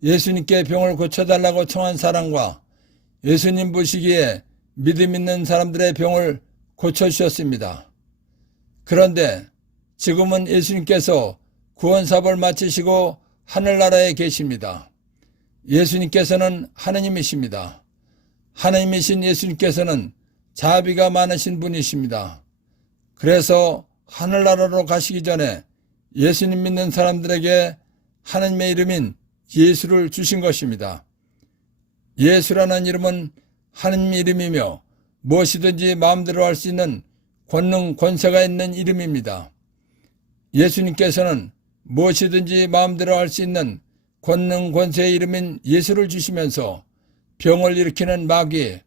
예수님께 병을 고쳐달라고 청한 사람과 예수님 보시기에 믿음 있는 사람들의 병을 고쳐주셨습니다. 그런데 지금은 예수님께서 구원사업을 마치시고 하늘나라에 계십니다. 예수님께서는 하나님이십니다. 하나님이신 예수님께서는 자비가 많으신 분이십니다. 그래서 하늘나라로 가시기 전에 예수님 믿는 사람들에게 하나님의 이름인 예수를 주신 것입니다. 예수라는 이름은 하나님 이름이며 무엇이든지 마음대로 할 수 있는 권능, 권세가 있는 이름입니다. 예수님께서는 무엇이든지 마음대로 할 수 있는 권능, 권세의 이름인 예수를 주시면서 병을 일으키는 마귀,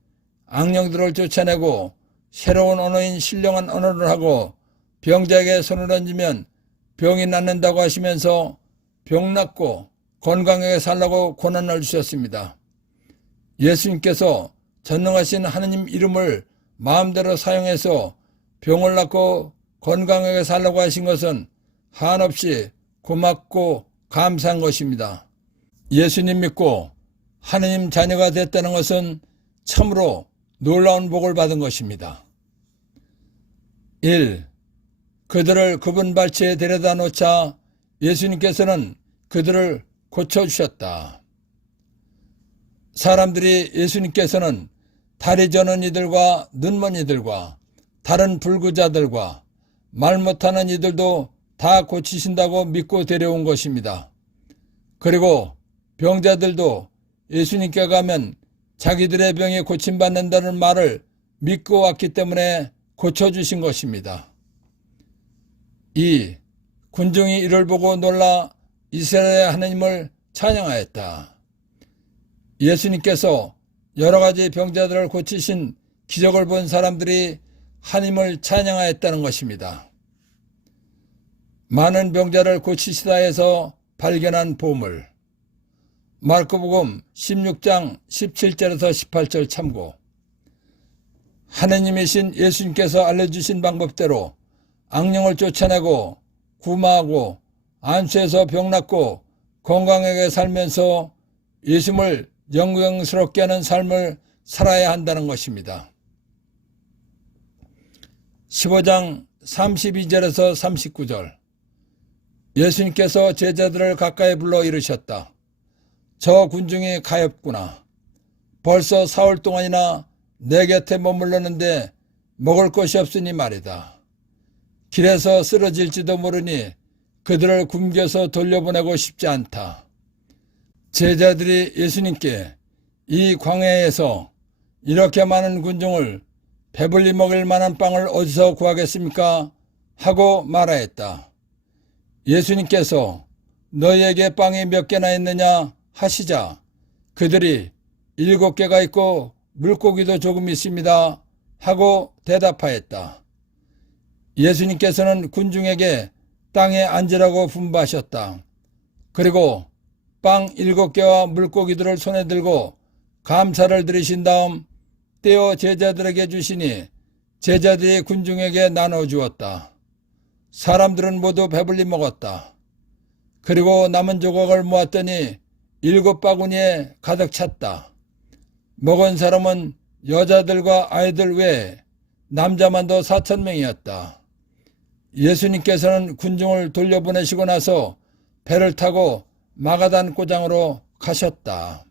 악령들을 쫓아내고 새로운 언어인 신령한 언어를 하고 병자에게 손을 얹으면 병이 낫는다고 하시면서 병 낫고 건강하게 살라고 권한을 주셨습니다. 예수님께서 전능하신 하나님 이름을 마음대로 사용해서 병을 낫고 건강하게 살라고 하신 것은 한없이 고맙고 감사한 것입니다. 예수님 믿고 하나님 자녀가 됐다는 것은 참으로 놀라운 복을 받은 것입니다. 1. 그들을 그분 발치에 데려다 놓자 예수님께서는 그들을 고쳐주셨다. 사람들이 예수님께서는 다리 저는 이들과 눈먼 이들과 다른 불구자들과 말 못하는 이들도 다 고치신다고 믿고 데려온 것입니다. 그리고 병자들도 예수님께 가면 자기들의 병이 고침받는다는 말을 믿고 왔기 때문에 고쳐주신 것입니다. 2. 군중이 이를 보고 놀라 이스라엘의 하나님을 찬양하였다. 예수님께서 여러 가지 병자들을 고치신 기적을 본 사람들이 하나님을 찬양하였다는 것입니다. 많은 병자를 고치시다 해서 발견한 보물. 마르코복음 16장 17절에서 18절 참고. 하느님이신 예수님께서 알려주신 방법대로 악령을 쫓아내고 구마하고 안수해서 병 낫고 건강하게 살면서 예수님을 영광스럽게 하는 삶을 살아야 한다는 것입니다. 15장 32절에서 39절. 예수님께서 제자들을 가까이 불러 이르셨다. 저 군중이 가엾구나. 벌써 사흘 동안이나 내 곁에 머물렀는데 먹을 것이 없으니 말이다. 길에서 쓰러질지도 모르니 그들을 굶겨서 돌려보내고 싶지 않다. 제자들이 예수님께 이 광야에서 이렇게 많은 군중을 배불리 먹일 만한 빵을 어디서 구하겠습니까? 하고 말하였다. 예수님께서 너희에게 빵이 몇 개나 있느냐 하시자 그들이 7개가 있고 물고기도 조금 있습니다 하고 대답하였다. 예수님께서는 군중에게 땅에 앉으라고 분부하셨다. 그리고 빵 7개와 물고기들을 손에 들고 감사를 드리신 다음 떼어 제자들에게 주시니 제자들이 군중에게 나눠 주었다. 사람들은 모두 배불리 먹었다. 그리고 남은 조각을 모았더니 7바구니에 가득 찼다. 먹은 사람은 여자들과 아이들 외에 남자만도 4,000명이었다. 예수님께서는 군중을 돌려보내시고 나서 배를 타고 마가단 고장으로 가셨다.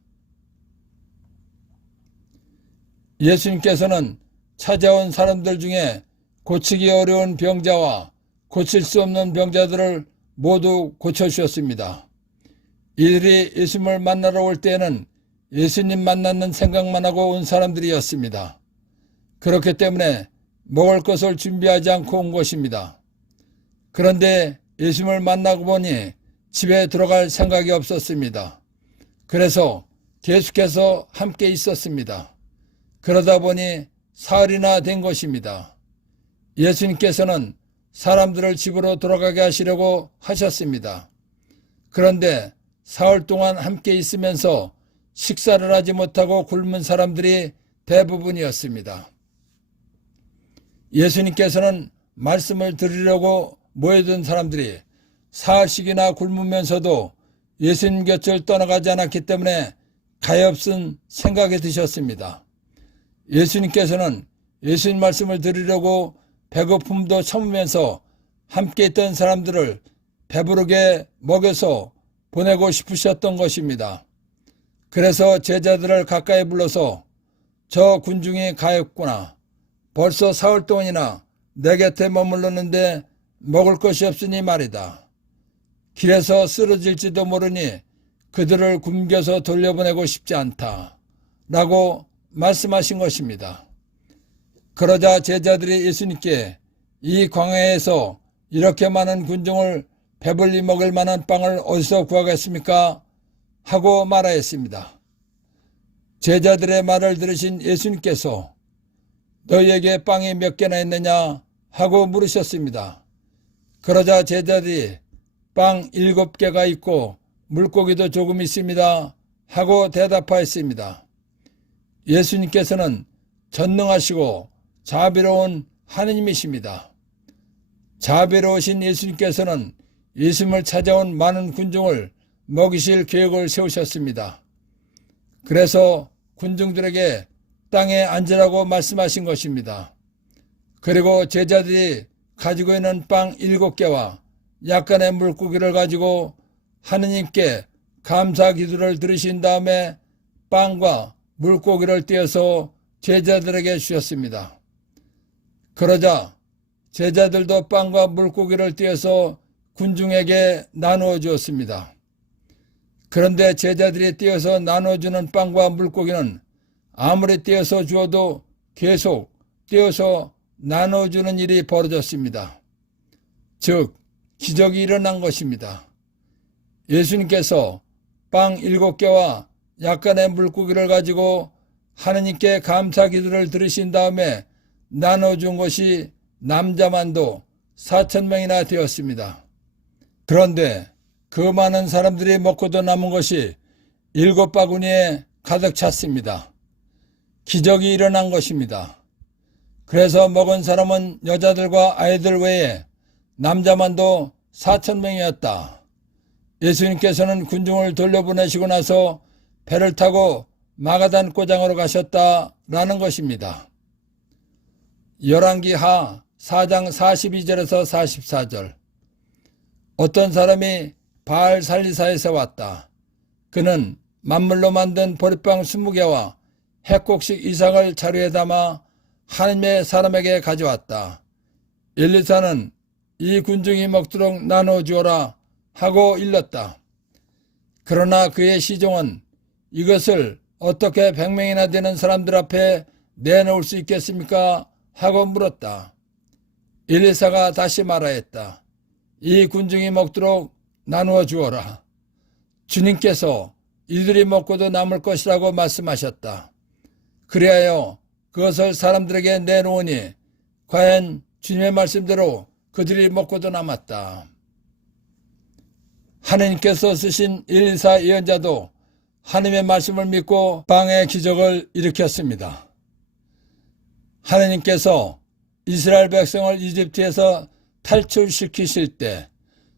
예수님께서는 찾아온 사람들 중에 고치기 어려운 병자와 고칠 수 없는 병자들을 모두 고쳐주셨습니다. 이들이 예수님을 만나러 올 때에는 예수님 만나는 생각만 하고 온 사람들이었습니다. 그렇기 때문에 먹을 것을 준비하지 않고 온 것입니다. 그런데 예수님을 만나고 보니 집에 들어갈 생각이 없었습니다. 그래서 계속해서 함께 있었습니다. 그러다 보니 사흘이나 된 것입니다. 예수님께서는 사람들을 집으로 돌아가게 하시려고 하셨습니다. 그런데 사흘 동안 함께 있으면서 식사를 하지 못하고 굶은 사람들이 대부분이었습니다. 예수님께서는 말씀을 들으려고 모여든 사람들이 사흘씩이나 굶으면서도 예수님 곁을 떠나가지 않았기 때문에 가엾은 생각이 드셨습니다. 예수님께서는 예수님 말씀을 들으려고 배고픔도 참으면서 함께 있던 사람들을 배부르게 먹여서 보내고 싶으셨던 것입니다. 그래서 제자들을 가까이 불러서 저 군중이 가엾구나. 벌써 사흘 동안이나 내 곁에 머물렀는데 먹을 것이 없으니 말이다. 길에서 쓰러질지도 모르니 그들을 굶겨서 돌려보내고 싶지 않다. 라고 말씀하신 것입니다. 그러자 제자들이 예수님께 이 광야에서 이렇게 많은 군중을 배불리 먹을 만한 빵을 어디서 구하겠습니까? 하고 말하였습니다. 제자들의 말을 들으신 예수님께서 너희에게 빵이 몇 개나 있느냐 하고 물으셨습니다. 그러자 제자들이 빵 7개가 있고 물고기도 조금 있습니다 하고 대답하였습니다. 예수님께서는 전능하시고 자비로운 하느님이십니다. 자비로우신 예수님께서는 예수님을 찾아온 많은 군중을 먹이실 계획을 세우셨습니다. 그래서 군중들에게 땅에 앉으라고 말씀하신 것입니다. 그리고 제자들이 가지고 있는 빵 7개와 약간의 물고기를 가지고 하느님께 감사 기도를 들으신 다음에 빵과 물고기를 떼어서 제자들에게 주셨습니다. 그러자 제자들도 빵과 물고기를 떼어서 군중에게 나누어 주었습니다. 그런데 제자들이 떼어서 나눠주는 빵과 물고기는 아무리 떼어서 주어도 계속 떼어서 나눠주는 일이 벌어졌습니다. 즉 기적이 일어난 것입니다. 예수님께서 빵 7개와 약간의 물고기를 가지고 하느님께 감사 기도를 들으신 다음에 나눠준 것이 남자만도 4,000명이나 되었습니다. 그런데 그 많은 사람들이 먹고도 남은 것이 7바구니에 가득 찼습니다. 기적이 일어난 것입니다. 그래서 먹은 사람은 여자들과 아이들 외에 남자만도 4,000명이었다. 예수님께서는 군중을 돌려보내시고 나서 배를 타고 마가단 고장으로 가셨다라는 것입니다. 열왕기하 4장 42절에서 44절. 어떤 사람이 바알 살리사에서 왔다. 그는 만물로 만든 보리빵 20개와 핵곡식 이삭을 자루에 담아 하나님의 사람에게 가져왔다. 엘리사는 이 군중이 먹도록 나눠 주어라 하고 일렀다. 그러나 그의 시종은 이것을 어떻게 100명이나 되는 사람들 앞에 내놓을 수 있겠습니까? 하고 물었다. 엘리사가 다시 말하였다. 이 군중이 먹도록 나누어 주어라. 주님께서 이들이 먹고도 남을 것이라고 말씀하셨다. 그리하여 그것을 사람들에게 내놓으니 과연 주님의 말씀대로 그들이 먹고도 남았다. 하느님께서 쓰신 엘리사 예언자도 하나님의 말씀을 믿고 빵의 기적을 일으켰습니다. 하느님께서 이스라엘 백성을 이집트에서 탈출시키실 때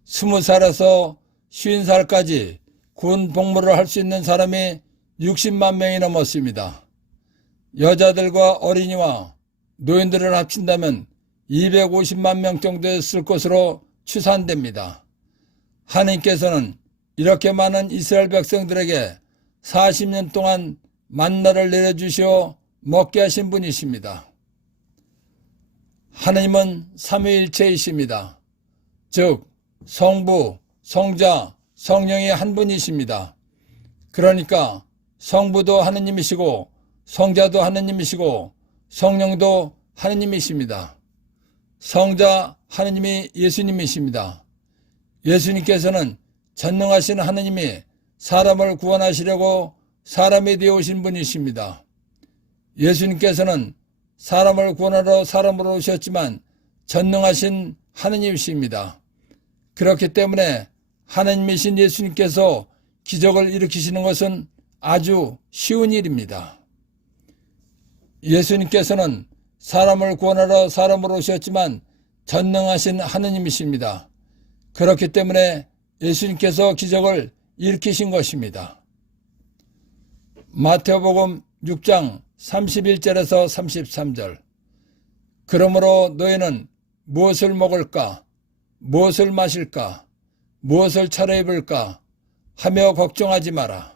20살에서 50살까지 군 복무를 할 수 있는 사람이 60만 명이 넘었습니다. 여자들과 어린이와 노인들을 합친다면 250만 명 정도였을 것으로 추산됩니다. 하느님께서는 이렇게 많은 이스라엘 백성들에게 40년 동안 만나를 내려주시어 먹게 하신 분이십니다. 하느님은 삼위일체이십니다. 즉 성부, 성자, 성령이 한 분이십니다. 그러니까 성부도 하느님이시고 성자도 하느님이시고 성령도 하느님이십니다. 성자 하느님이 예수님이십니다. 예수님께서는 전능하신 하느님이 사람을 구원하시려고 사람이 되어 오신 분이십니다. 예수님께서는 사람을 구원하러 사람으로 오셨지만 전능하신 하느님이십니다. 그렇기 때문에 하느님이신 예수님께서 기적을 일으키시는 것은 아주 쉬운 일입니다. 예수님께서는 사람을 구원하러 사람으로 오셨지만 전능하신 하느님이십니다. 그렇기 때문에 예수님께서 기적을 일으키신 것입니다. 마태복음 6장 31절에서 33절. 그러므로 너희는 무엇을 먹을까, 무엇을 마실까, 무엇을 차려입을까 하며 걱정하지 마라.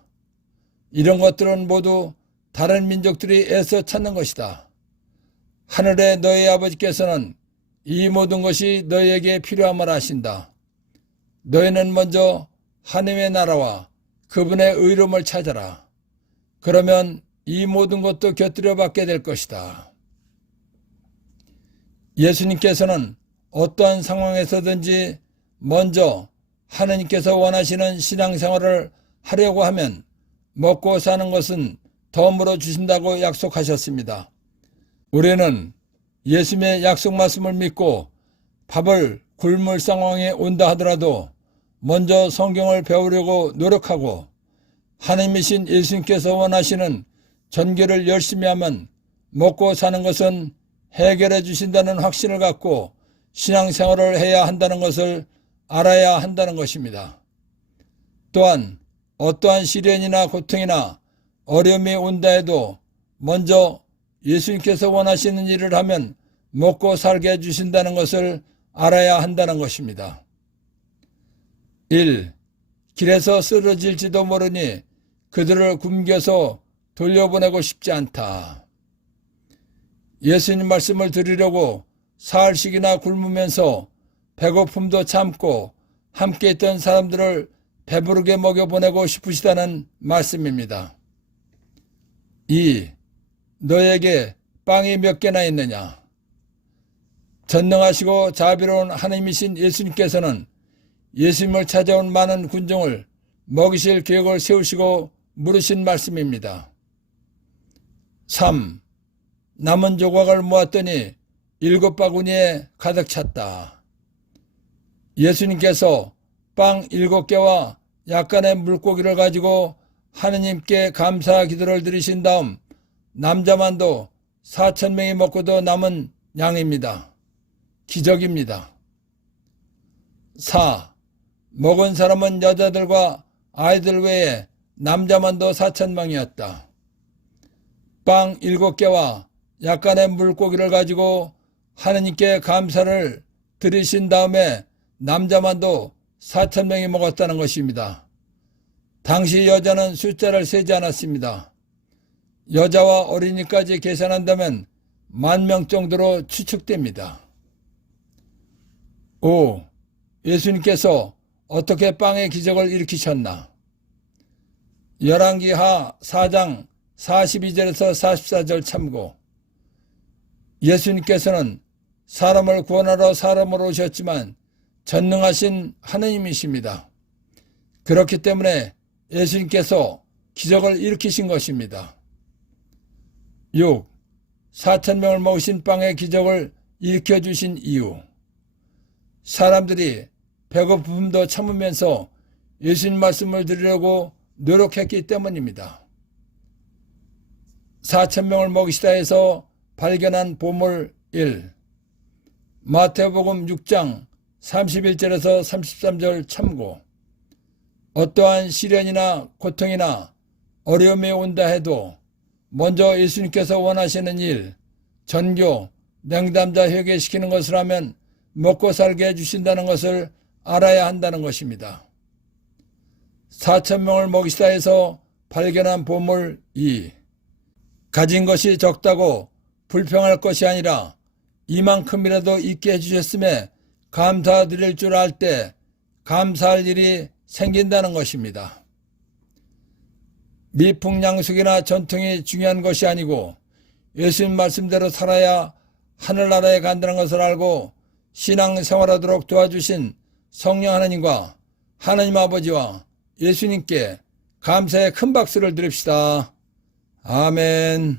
이런 것들은 모두 다른 민족들이 애써 찾는 것이다. 하늘의 너희 아버지께서는 이 모든 것이 너희에게 필요함을 아신다. 너희는 먼저 하나님의 나라와 그분의 의로움을 찾아라. 그러면 이 모든 것도 곁들여 받게 될 것이다. 예수님께서는 어떠한 상황에서든지 먼저 하느님께서 원하시는 신앙생활을 하려고 하면 먹고 사는 것은 덤으로 주신다고 약속하셨습니다. 우리는 예수님의 약속 말씀을 믿고 밥을 굶을 상황에 온다 하더라도 먼저 성경을 배우려고 노력하고 하나님이신 예수님께서 원하시는 전개를 열심히 하면 먹고 사는 것은 해결해 주신다는 확신을 갖고 신앙생활을 해야 한다는 것을 알아야 한다는 것입니다. 또한 어떠한 시련이나 고통이나 어려움이 온다 해도 먼저 예수님께서 원하시는 일을 하면 먹고 살게 해주신다는 것을 알아야 한다는 것입니다. 1. 길에서 쓰러질지도 모르니 그들을 굶겨서 돌려보내고 싶지 않다. 예수님 말씀을 들으려고 사흘씩이나 굶으면서 배고픔도 참고 함께 있던 사람들을 배부르게 먹여보내고 싶으시다는 말씀입니다. 2. 너에게 빵이 몇 개나 있느냐? 전능하시고 자비로운 하나님이신 예수님께서는 예수님을 찾아온 많은 군중을 먹이실 계획을 세우시고 물으신 말씀입니다. 3. 남은 조각을 모았더니 7바구니에 가득 찼다. 예수님께서 빵 7개와 약간의 물고기를 가지고 하느님께 감사 기도를 드리신 다음 남자만도 4,000명이 먹고도 남은 양입니다. 기적입니다. 4. 먹은 사람은 여자들과 아이들 외에 남자만도 4,000명이었다. 빵 7개와 약간의 물고기를 가지고 하느님께 감사를 드리신 다음에 남자만도 4,000명이 먹었다는 것입니다. 당시 여자는 숫자를 세지 않았습니다. 여자와 어린이까지 계산한다면 10,000명 정도로 추측됩니다. 5. 예수님께서 어떻게 빵의 기적을 일으키셨나? 열왕기하 4장 42절에서 44절 참고. 예수님께서는 사람을 구원하러 사람으로 오셨지만 전능하신 하느님이십니다. 그렇기 때문에 예수님께서 기적을 일으키신 것입니다. 6. 4,000명을 먹으신 빵의 기적을 일으켜주신 이유. 사람들이 배고픔도 참으면서 예수님 말씀을 들으려고 노력했기 때문입니다. 4,000명을 먹이시다 해서 발견한 보물 1. 마태복음 6장 31절에서 33절 참고. 어떠한 시련이나 고통이나 어려움이 온다 해도 먼저 예수님께서 원하시는 일, 전교, 냉담자 회개시키는 것을 하면 먹고 살게 해주신다는 것을 알아야 한다는 것입니다. 4,000명을 먹이시다 해서 발견한 보물 2. 가진 것이 적다고 불평할 것이 아니라 이만큼이라도 있게 해주셨음에 감사드릴 줄 알 때 감사할 일이 생긴다는 것입니다. 미풍양속이나 전통이 중요한 것이 아니고 예수님 말씀대로 살아야 하늘나라에 간다는 것을 알고 신앙생활하도록 도와주신 성령 하나님과 하나님 아버지와 예수님께 감사의 큰 박수를 드립시다. 아멘.